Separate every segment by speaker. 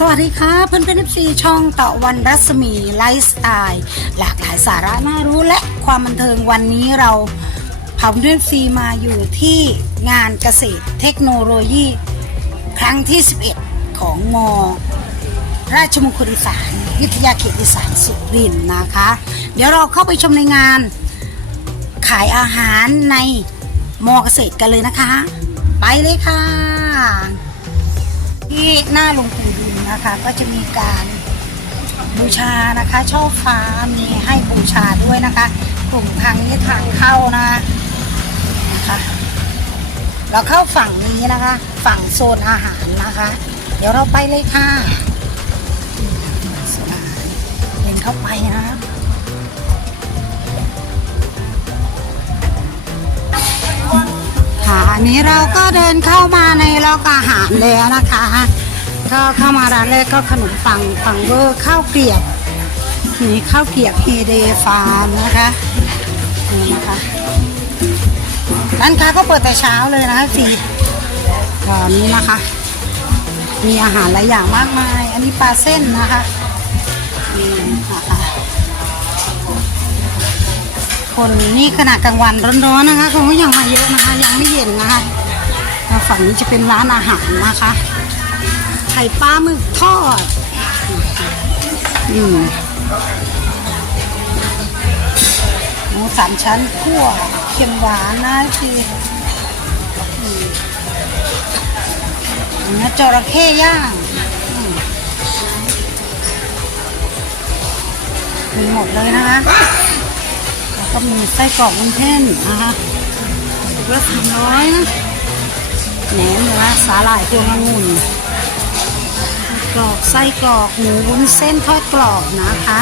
Speaker 1: สวัสดีค่ะเพื่อนเพื่อนซีช่องต่อวันรัศมีไลฟ์สไตล์หลากหลายสาระน่ารู้และความบันเทิงวันนี้เราพาเพื่อนซีมาอยู่ที่งานเกษตรเทคโนโลยี ครั้งที่ 11 ของมราชมงคลอีสานวิทยาเขตอีสานสุรินนะคะ เดี๋ยวเราเข้าไปชมในงานขายอาหารในมอเกษตรกันเลยนะคะ ไปเลยค่ะ ที่หน้าลงปู่ดิน นะคะก็จะมีการบูชานะคะช่อฟ้ามีให้บูชาด้วยนะคะ กลุ่มทางนี้ทางเข้านะนะคะเราเข้าฝั่งนี้นะคะ ฝั่งโซนอาหารนะคะ เดี๋ยวเราไปเลยค่ะโซนอาหารเดินเข้าไปนะค่ะอันนี้เราก็เดินเข้ามาในล็อกอาหารแล้วนะคะ ก็เข้ามาร้านแรกก็ขนมปังปังเวอร์ข้าวเกลียบมีข้าวเกลียบเฮเดฟาร์มนะคะนี่นะคะร้านค้าก็เปิดแต่เช้าเลยนะคะสีตอนนี้นะคะ มีอาหารหลายอย่างมากมาย อันนี้ปลาเส้นนะคะนี่นะคะคนนี่ขนาดกลางวันร้อนๆนะคะคงก็ยังมาเยอะนะคะ ยังไม่เย็นนะคะฝั่งนี้จะเป็นร้านอาหารนะคะ ข่ปลาหมึกทอด อืมหมูสามชั้นคั่วเค็มหวานนะคืออืมเนื้อจระเข้ย่างอืมมีหมดเลยนะคะ แล้วก็มีไส้กรอกวุ้นเส้นนะคะถูกละสี่ร้อยนะแหนมเนื้อสาหร่ายพวงองุ่น รอกไส้กรอกหมูวุ้นเส้นทอดกรอบนะคะ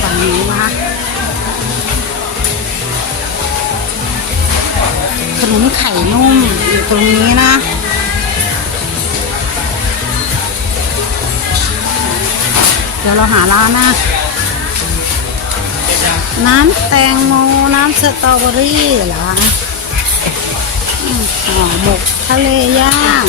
Speaker 1: ฝั่งนี้นะคะขนมไข่นุ่มอยู่ตรงนี้นะเดี๋ยวเราหาร้านนะ น้ำแตงโม น้ำสตรอเบอรี่เหรอห่อหมกทะเลย่าง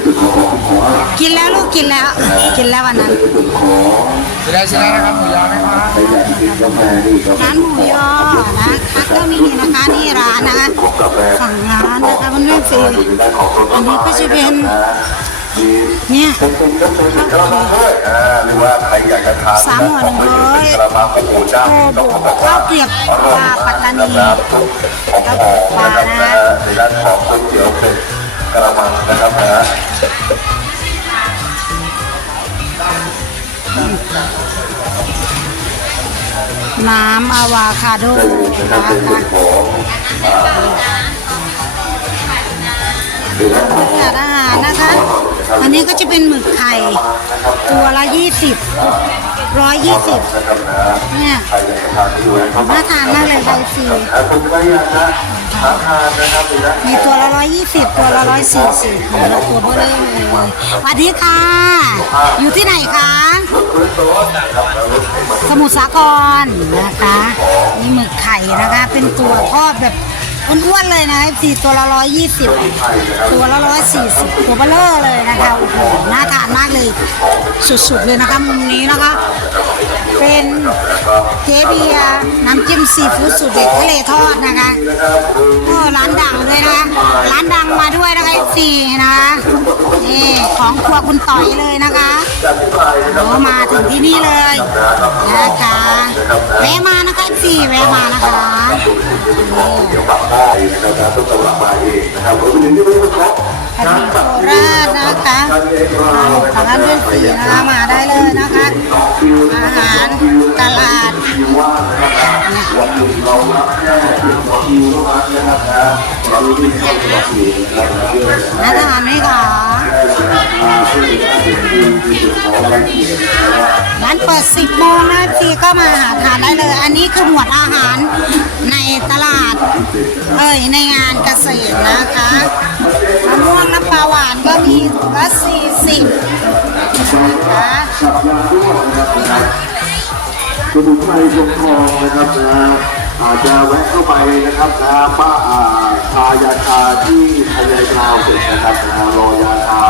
Speaker 1: นแล้วลูกกินแล้ว กินแล้ววันนั้น
Speaker 2: จะได้ชนะนะครับหมูยอไหมครับ
Speaker 1: ร้านหมูยอนะคะก็มีนะคะนี่ร้านนะคะฝั่งร้านนะคะเพื่อนๆสิอันนี้ก็จะเป็นเนี่ย
Speaker 3: กระมังด้วยอ่าหรือว่าใครอยากจะทาน
Speaker 1: สามห่อหนึ่งร้อย
Speaker 3: กระมังกระปูจ้า
Speaker 1: โคบุข้าวเกลียบปลาปัตตานี
Speaker 3: น้ำซุปของหอมนะครับนะฮะในด้านของ ก๋วยเตี๋ยวเป็นกระมังนะครับนะฮะ
Speaker 1: น้ำอะวาคาโด
Speaker 3: นะครับ
Speaker 1: นะ
Speaker 3: เป็นส่ว
Speaker 1: คะ
Speaker 3: นของ อ่า
Speaker 1: ตลาดอาหารนะคะ อันนี้ก็จะเป็นหมึกไข่ ตัวละยี่สิบร้อยยี่สิบ
Speaker 3: นะครับนะฮะ
Speaker 1: เนี่ย
Speaker 3: ใครอยากจะทานที่ด้วยนะครับ
Speaker 1: น่าทานมากเลยใบฟรี
Speaker 3: ถ้าคุณไม่อยากจะทานทานนะครับในด้าน
Speaker 1: มีตัวละร้อยยี่สิบตัวละร้อยสี่สิบตัวเบอร์เริ่มเลยสวัสดีค่ะ อยู่ที่ไหนคะสมุทรสาครนะคะ นี่หมึกไข่นะคะ เป็นตัวทอดแบบ อ้วนๆเลยนะสี่ตัวละร้อยยี่สิบตัวละร้อยสี่สิบตัวเบลเลอร์เลยนะคะโอ้โหน่าทานมากเลยสุดๆเลยนะคะมุมนี้นะคะ เป็นเจเบียร์น้ำจิ้มซีฟู้ดสูตรเด็ดทะเลทอดนะคะโอ้ร้านดังด้วยนะคะร้านดังมาด้วยนะคะสี่นะคะนี่ของครัวคุณต่อยเลยนะคะโอ้มาถึงที่นี่เลยนะคะแวะมานะคะสี่แวะมานะคะ
Speaker 3: เดี๋ยวปรับได้นะครับต้องกำลังมาเองนะครับเพราะฉะนั้นที่ไม่ต้องขอ
Speaker 1: อันนี้โคราชนะคะทางร้านเพื่อนสีนะคะมาได้เลยนะคะ อาหารตลาด
Speaker 3: วันหนึ่งเรารับแค่เพียงสองคิวเท่านั้นนะครับนะเราไม่ได้เข้าไปรับอยู่นะครับเยอะนะ
Speaker 1: ร้านอาหารไหมคะ
Speaker 3: รายละเอียดนะครับ
Speaker 1: ร้านเปิด 10โมงนะทีก็มาหาทานได้เลย อันนี้คือหมวดอาหารในตลาด เอ้ยในงานเกษตรนะคะมะม่วงน้ำปลาหวานก็มีถุงละสี่สิบนะ
Speaker 3: กับยาด้วยนะครับสมุนไพรชงทองนะครับนะอาจจะแวะเข้าไปนะครับนะป้าอ่าทายาชาที่พยายาวเสร็จนะครับนะรอยาชา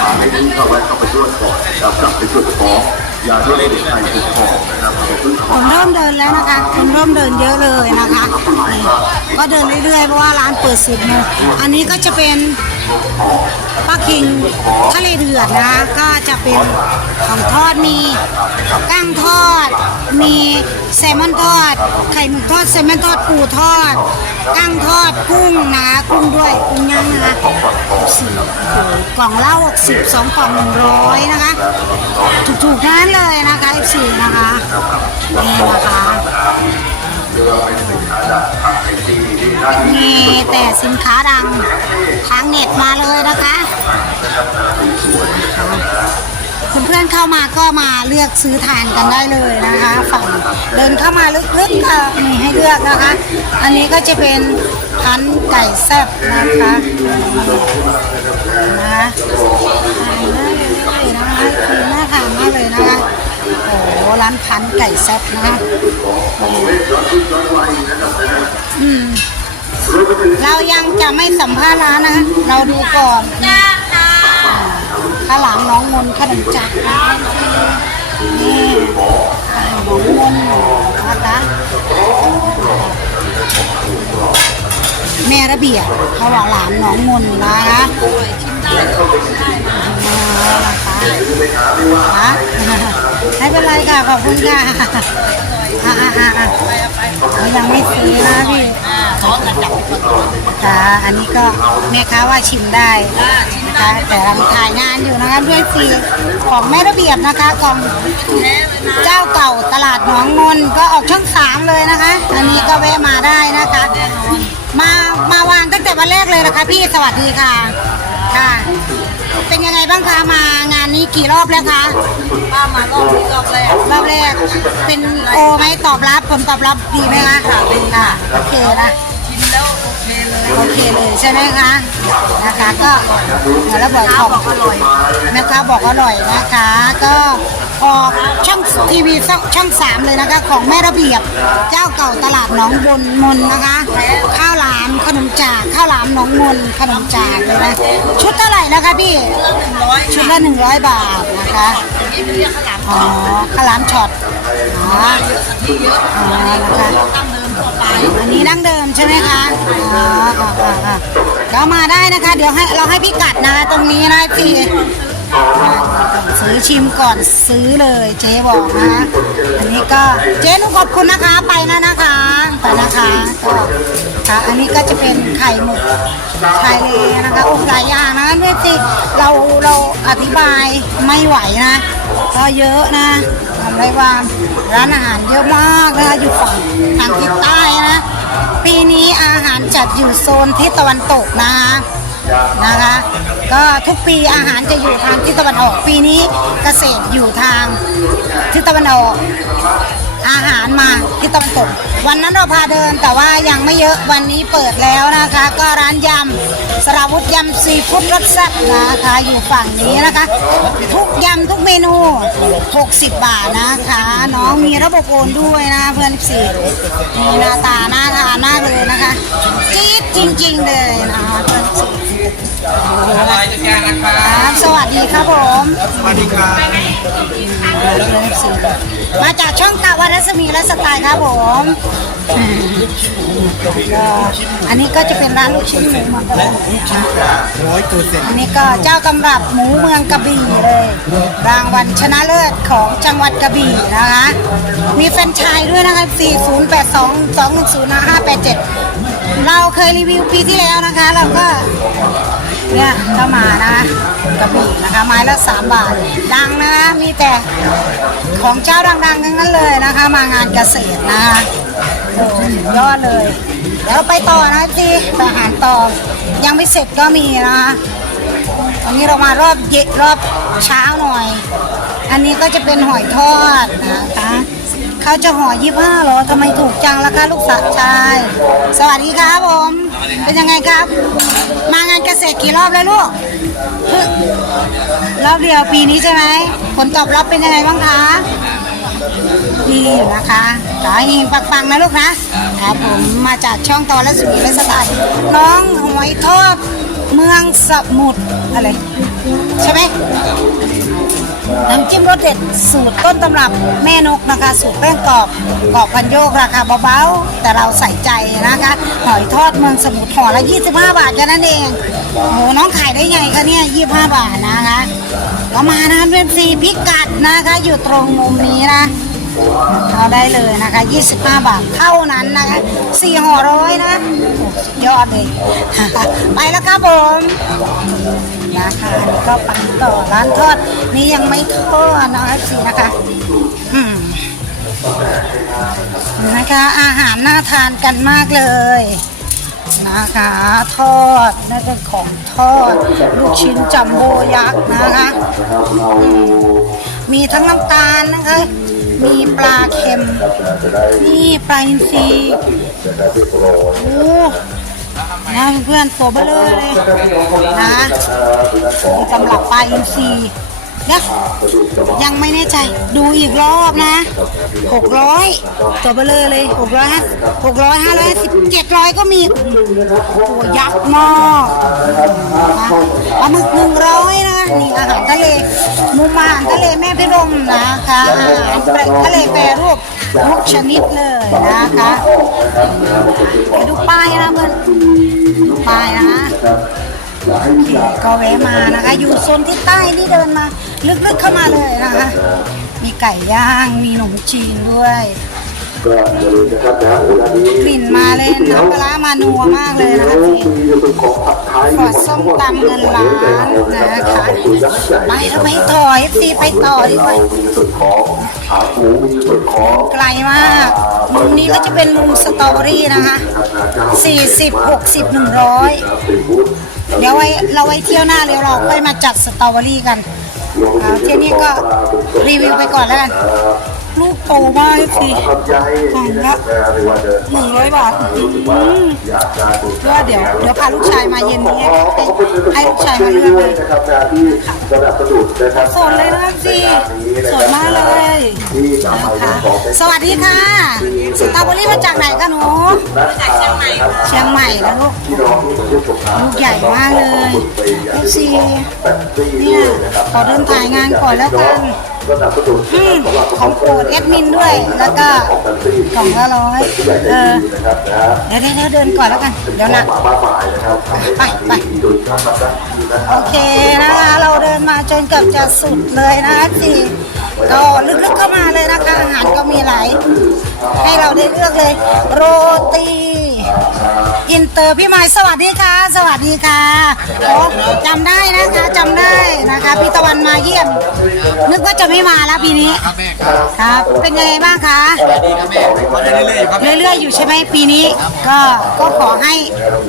Speaker 3: อ่าให้ที่เข้าแวะเข้าไปด้วยก่อนนะครับกลับในส่วนของยาด้วยสมุนไพรชงทองนะครับขอบคุณข
Speaker 1: ค
Speaker 3: อบ
Speaker 1: นเริ่มเดินแล้วนะคะคนเริ่มเดินเยอะเลยนะคะนี่ก็เดินเรื่อยๆเพราะว่าร้านเปิดสิบโมงอันนี้ก็จะเป็นป้าคิงทะเลเดือดนะก็จะเป็นของทอดมีกั้งทอด มีแซลมอนทอด ไข่หมึกทอดแซลมอนทอดปูทอด กั้งทอดกุ้งนะกุ้งด้วยกุ้ง สี่โอ้โหกล่องเหล้าสิบสองกล่องหนึ่งร้อยนะคะ ถูกๆงนั้นเลยนะคะ F4 นะคะนี่นะคะมีแต่สินค้าดังทางเน็ตมาเลยนะคะเพื่อนๆเข้ามาก็มาเลือกซื้อทานกันได้เลยนะคะ ฝั่งเดินเข้ามาลึกๆก็มีให้เลือกนะคะ อันนี้ก็จะเป็น พันไก่แซ่บนะคะนะทานได้เลยนะคะคือน่าทานมากเลยนะคะโอ้โหร้านพันไก่แซ่บนะคะอืมเรายังจะไม่สัมภาษณ์ร้านนะคะเราดูก่อนข้าวหลามน้องมนต์ขนมจักรนี่ข้าหลามน้องมนนะคะ แม่ระเบียบข้าวหลามน้องมนนะคะนะคะไม่เป็นไรค่ะขอบคุณค่ะอ่าอ่าอ่าอ่าเรายังไม่ซื้อนะพี่ค่ะอันนี้ก็แม่ค้าว่าชิมได้นะคะแต่เราถ่ายงานอยู่นะคะด้วยฟรีของแม่ระเบียบนะคะของเจ้าเก่าตลาดหนองมนก็ออกช่องสามเลยนะคะ อันนี้ก็แวะมาได้นะคะ มามาวางตั้งแต่วันแรกเลยนะคะพี่สวัสดีค่ะค่ะ เป็นยังไงบ้างคะมางานนี้กี่รอบแล้วคะ
Speaker 4: ป้ามาก็มีรอบแรก
Speaker 1: รอบแรก เป็นโอไหมตอบรับผลตอบรับดีไหมคะค่ะดีค่ะโอเคนะ
Speaker 4: กินแล้วโอเคเลย
Speaker 1: โอเคเลยใช่ไหมคะนะคะก็เดี๋ยวเราบอกของอร่อยแม่ค้าบอกอร่อยนะคะ ก็ ออกช่องทีวีช่องสามเลยนะคะ ของแม่ระเบียบเจ้าเก่าตลาดหนองบนมนนะคะ ข้าวหลามขนมจากข้าวหลามหนองมนขนมจากเลยนะชุดเท่าไหร่นะคะพี่ชุดละหนึ่งร้อยบาทนะคะอ๋อข้าวหลามช็อตอ๋อนะคะอันนี้ดั้งเดิมใช่ไหมคะอ๋ออ๋ออ๋ออ๋อเรามาได้นะคะ เดี๋ยวให้เราให้พี่กัดนะคะตรงนี้นะพี่ ซื้อชิมก่อนซื้อเลยเจ๊บอกนะคะอันนี้ก็เจ๊นุขอบคุณนะคะไปแล้วนะคะไปนะคะก็ค่ะอันนี้ก็จะเป็นไข่หมึกไข่เลยนะคะอบหลายอย่างนะคะด้วยสิเราเราอธิบายไม่ไหวนะก็เยอะนะทำไรว่าร้านอาหารเยอะมากนะคะอยู่ฝั่งทางทิศใต้นะปีนี้อาหารจัดอยู่โซนทิศตะวันตกนะคะ นะคะ ก็ทุกปีอาหารจะอยู่ทางทิศตะวันออก ปีนี้เกษตรอยู่ทางทิศตะวันออก อาหารมาทิศตะวันตกวันนั้นเราพาเดินแต่ว่ายังไม่เยอะวันนี้เปิดแล้วนะคะ ก็ร้านยำสราวุธยำซีฟู้ดรสแซ่บนะคะอยู่ฝั่งนี้นะคะ ทุกยำทุกเมนู 60 บาทนะคะ น้องมีระบบโอนด้วยนะเพื่อนสี่มีหน้าตาน่าทานมากเลยนะคะจี๊ดจริง ๆ เลยนะคะเพื่อนสี่
Speaker 2: อะไรจะแกนะครั
Speaker 1: ครับบสวัสดีครับผม
Speaker 2: สวัสดีครับ
Speaker 1: มาจากช่องกาวัรัศมีและสไตล์ครับผมก็อันนี้ก็จะเป็นร้านลูกชิ้นหมูเมือนกัน
Speaker 2: ร้อยตัวเสร็จ
Speaker 1: อันนี้ก็เจ้าตำรับหมูเมืองกระบี่เลยรางวัลชนะเลิศของจังหวัดกระบี่นะคะ มีแฟรนไชส์ด้วยนะคะ4082 210 587 เราเคยรีวิวปีที่แล้วนะคะ เราก็ เนี่ยก็มานะกระบี่นะคะ ไม้ละสามบาท ดังนะมีแต่ของเจ้าดังๆทั้งนั้นเลยนะคะ มางานเกษตรนะคะโอ้ยอดเลยเดี๋ยวไปต่อนะจีไปอาหารต่อ ยังไม่เสร็จก็มีนะคะวันนี้เรามารอบเย็นรอบเช้าหน่อย อันนี้ก็จะเป็นหอยทอดนะคะ เขาจะห่อยี่ห้าหรอทำไมถูกจังล่ะคะลูกสาวชาย สวัสดีครับผม เป็นยังไงครับ มางานเกษตรกี่รอบแล้วลูกเพิ่งรอบเดียวปีนี้ใช่ไหมผลตอบรับเป็นยังไงบ้างคะดีอยู่นะคะขอให้เฮงปังๆนะลูกนะครับผมมาจากช่องตอและสุขและสไตล์น้องหอยทอดเมืองสมุทรอะไรใช่ไหม น้ำจิ้มรสเด็ดสูตรต้นตำรับแม่นกนะคะ สูตรแป้งกรอบกรอบพันโยกราคาเบาๆแต่เราใส่ใจนะคะหอยทอดเมืองสมุทรห่อละ 25 บาทแค่นั้นเองโอ้โหน้องขายได้ไงคะเนี่ย 25 บาทนะคะก็มานะคะเป็นฟรีพิกัดนะคะ อยู่ตรงมุมนี้นะเอาได้เลยนะคะ 25 บาทเท่านั้นนะคะสี่ห่อร้อยนะโอ้สุดยอดเลย ไปแล้วครับผม นะคะนี่ก็ปังต่อร้านทอด นี่ยังไม่ทอดนะสินะคะอืมนะคะ อาหารน่าทานกันมากเลย นะคะ ทอดนั่นเป็นของทอด ลูกชิ้นจัมโบยักษ์นะคะมีทั้งน้ำตาลนะคะ มีปลาเค็ม นี่ปลาอินทรีโอ้ นะเพื่อนตัวเบลอเลยนะมีสำหรับปลาอินทรีนะยังไม่แน่ใจดูอีกรอบนะหกร้อยตัวเบลอเลยหกร้อยหกร้อยห้าร้อยสิบเจ็ดร้อยก็มีตัวยักษ์มากนะปลาหมึกหนึ่งร้อยนะนี่อาหารทะเลมุมอาหารทะเลแม่พิรมนะคะอาหารทะเลแปรรูปทุกชนิดเลยนะคะไปดูป้ายนะเพื่อน ดูป้ายนะคะ
Speaker 3: อย่าให้วิญญาณ
Speaker 1: ก็แวะมานะคะ อยู่โซนที่ใต้นี่เดินมา ลึกๆเข้ามาเลยนะคะ มีไก่ย่าง มีขนมจีนด้วย
Speaker 3: ก็อย่าลืมนะครับนะโอ้ร้านนี้
Speaker 1: กลิ่นมาเลยน้ำปลาร้ามานัวมากเลยนะคะ
Speaker 3: มี
Speaker 1: พี่
Speaker 3: เป็นของผัดไทย
Speaker 1: ขอส้มตำเงินล้านนะคะไปทำไมต่อเอฟซีไปต่อดีกว่า
Speaker 3: มีส่วนของขาหมูมีส่วนของ
Speaker 1: ไกลมากมุมนี้ก็จะเป็นมุมสตรอเบอรี่นะคะ40 60 100 เดี๋ยวไว้เราไว้เที่ยวหน้าเดี๋ยวเราค่อยมาจัดสตรอเบอรี่กันเอาเที่ยวนี้ก็รีวิวไปก่อนแล้วกัน ลูกโตมากสิ
Speaker 3: ขอบใจนะครับหรือว่าจะ
Speaker 1: หนึ่งร้อยบาท
Speaker 3: ว่าอยากจะดู
Speaker 1: ก็เดี๋ยว เดี๋ยวพาลูกชายมาเย็นนี้ให้ให้ลูกชายมาเลือก
Speaker 3: ด้
Speaker 1: เล
Speaker 3: วย
Speaker 1: ย
Speaker 3: นะครับนะที่สนับสนุนนะครับ
Speaker 1: สดเลยนะสิสดมากเลย
Speaker 3: ที่นำมา
Speaker 1: ค่ะ
Speaker 3: ของเป็น
Speaker 1: สวัสดีค่ะสตรอเบอรี่มาจากไหนคะหนู
Speaker 3: จากเชียงใหม่
Speaker 1: เชียงใหม่นะลูก
Speaker 3: พี่น้องที่มาร่วมชมงาน
Speaker 1: ลูกใหญ่มากเลยลูกซีเนี่ยขอเดินถ่ายงานก่อนแล้วกัน
Speaker 3: สนับสนุน
Speaker 1: อืมของโปรดแอดมินด้วย แล้วก็กล่องละร้อยเออเดี๋ยวเดี๋ยวเดินก่อนแล้วกัน เดี๋ยวหนัก
Speaker 3: มากมายนะครับ
Speaker 1: ไปไป
Speaker 3: โอ
Speaker 1: เคนะคะเราเดินมาจนเกือบจะสุดเลยนะคะจีก็ลึกๆเข้ามาเลยนะคะอาหารก็มีหลายให้เราได้เลือกเลย โรตี อินเตอร์พี่ไม้สวัสดีค่ะ สวัสดีค่ะโอ้จำได้นะคะจำได้นะคะ พี่ตะวันมาเยี่ยม นึกว่าจะไม่มาแล้วปีนี้
Speaker 2: ครับแม่
Speaker 1: ครับเป็นยังไงบ้างคะ
Speaker 2: ดีครับแม่มาเรื่อยๆอยู่ครับ
Speaker 1: เรื่อยๆอยู่ใช่ไหมปีนี้ ก็ก็ขอให้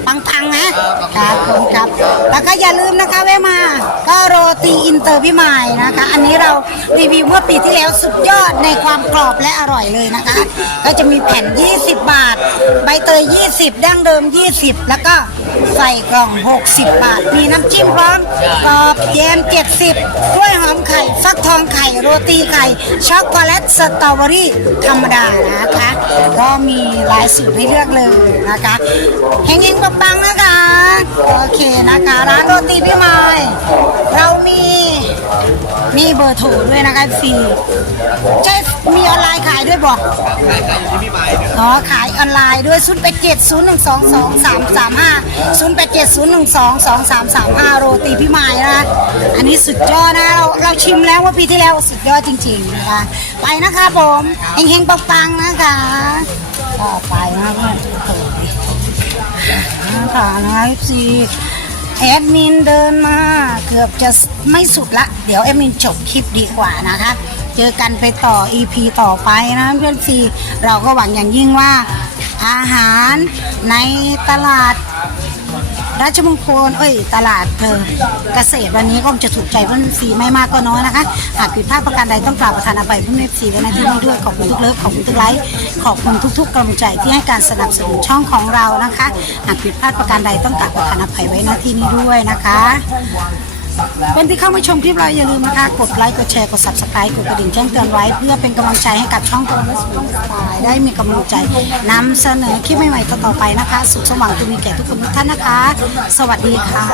Speaker 1: ปังๆนะครับผมครับ แล้วก็อย่าลืมนะคะแวะมา ก็โรตีอินเตอร์พี่ใหม่นะคะ อันนี้เรารีวิวเมื่อปีที่แล้วสุดยอดในความกรอบและอร่อยเลยนะคะ ก็จะมีแผ่น 20 บาท ใบเตย20 ดั้งเดิม 20 แล้วก็ใส่กล่อง 60 บาท มีน้ำจิ้มพร้อมกรอบแยม70กล้วยหอมไข่ ฟักทองไข่ โรตีไข่ ช็อกโกแลตสตรอเบอรี่ธรรมดานะคะ ก็มีหลายสูตรให้เลือกเลยนะคะเฮงๆปังๆนะคะ โอเคนะคะ ร้านโรตีพี่ไม้เรามี มีเบอร์โทรด้วยนะคะฟรีใช่มีออนไลน์ขายด้วยบอก
Speaker 2: ขายขายอยู่ที่พี่ไม้เนี่ย
Speaker 1: อ๋อขายออนไลน์ด้วย 0 8 7 0 1 2 2 3 3 5 0 8 7 0 1 2 2 3 3 5 โรตีพี่ไม้นะอันนี้สุดยอดนะเราเราชิมแล้วว่าปีที่แล้วสุดยอดจริงๆนะคะไปนะคะผมเฮงๆปังๆนะคะต่อไปนะเพื่อนโอ้ยค่ะนะซี แอดมินเดินมาเกือบจะไม่สุดละ เดี๋ยวแอดมินจบคลิปดีกว่านะคะ เจอกันไปต่อ EP ต่อไปนะเพื่อนซีเราก็หวังอย่างยิ่งว่าอาหารในตลาด ราชมงคล เอ้ย ตลาดเธอเกษตรวันนี้ก็จะถูกใจเพื่อนซีไม่มากก็น้อยนะคะ หากผิดพลาดประการใดต้องกราบประธานอภัยเพื่อนซีไว้ในที่นี้ด้วย ขอบคุณทุกเลิฟ ขอบคุณทุกไลค์ ขอบคุณทุกๆกำลังใจที่ให้การสนับสนุนช่องของเรานะคะ หากผิดพลาดประการใดต้องกราบประธานอภัยไว้ในที่นี้ด้วยนะคะ คนที่เข้ามาชมคลิปเราอย่าลืมนะคะกดไลค์กดแชร์กด subscribe กดกระดิ่งแจ้งเตือนไว้ เพื่อเป็นกำลังใจให้กับช่องตัวสไตล์ได้มีกำลังใจนำเสนอคลิปใหม่ๆต่อไปนะคะ สุขสว่างจะมีแก่ทุกคนทุกท่านนะคะ สวัสดีค่ะ